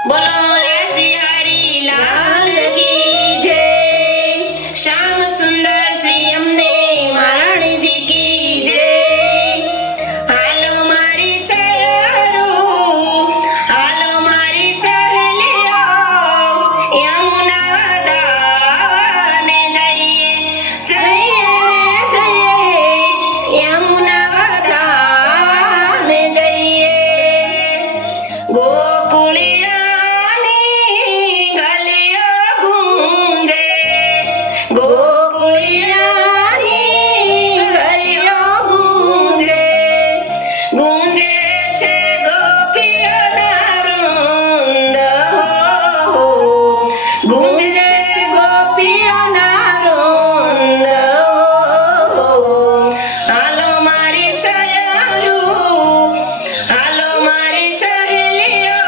बोलो रे सियारी लाल की जय। श्याम सुंदर श्री अम्बे महारानी जी की जय। हालो मारी सहेलो, हालो मारी सहेलियो, यमुना दाने जाइए जाइए जाइए, यमुना दाने जाइए। गोकुलिया गोकुलियानी गलियो गूंजे, गूंजे छे गोपियोना रुंद हो, गूंजे छे गोपियोना रुंद हो। हालो मारी सयारू, हालो मारी सहेलियो,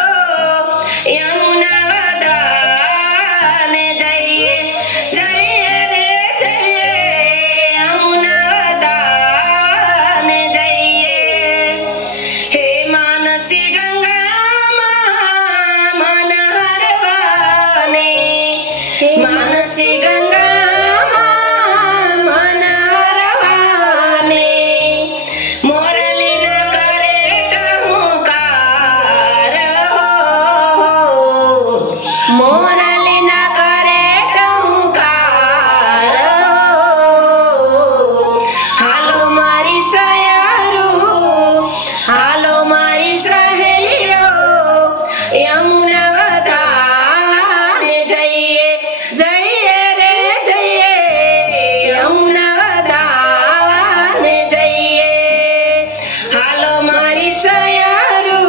यमुना दाने जाइए जाइए मानसी गंगा मन हरवाने, मोरली न करे टहुकार हो, मोरली न करे टहुकार हो। हालो मारी सयारू, हालो मारी सहेलियो, यमुना दाने जाइए जाइए रे जाइए, यमुना दाने जाइए। हालो मारी सयारू,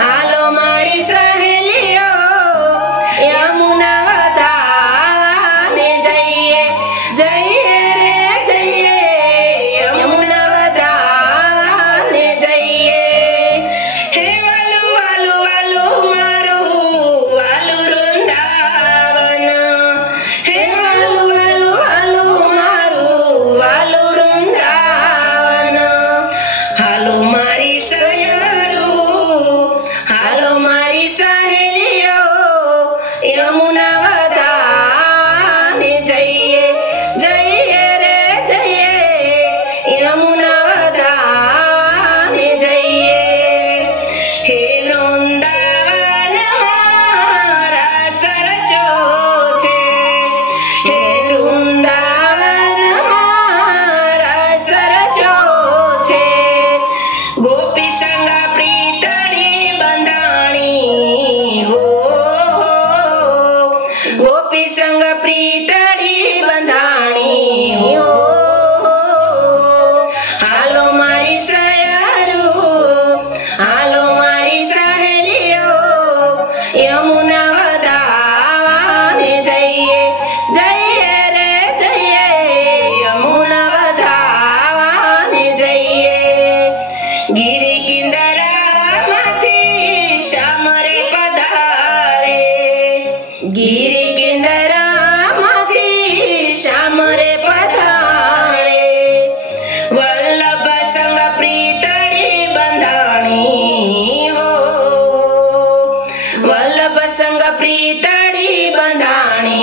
हालो मारी सहेलियो, यमुना दाने जाइए जाइए रे जाइए, यमुना दाने जाइए। हे वालू वालू वालू मारू वालू वृंदावन, हे वालू वालू वालू मारू वालू वृंदावन। हालो मारी सयारू, हालो मारी सहेलियो, यमुना दाने जाइए जाइए रे जाइए, यमुना दाने जाइए। हे वृंदावन मारा सरचो छे, हे वृंदावन मारा सरचो छे। गोपी संग प्रीतड़ी बंधाणी हो, गोपी संग प्रीतड़ी बंधाणी हो। हालो मारी सयारू, हालो मारी सहेलियो, यमुना दाने जाइए जाइए रे जाइए, यमुना दाने जाइए। गिरी किंदरा माथी श्याम रे पधारे, गिरी किंदरा माथी श्याम रे पधारे। वल्लभ संग प्रीतड़ी बंधाणी हो, वल्लभ संग प्रीतड़ी बंधाणी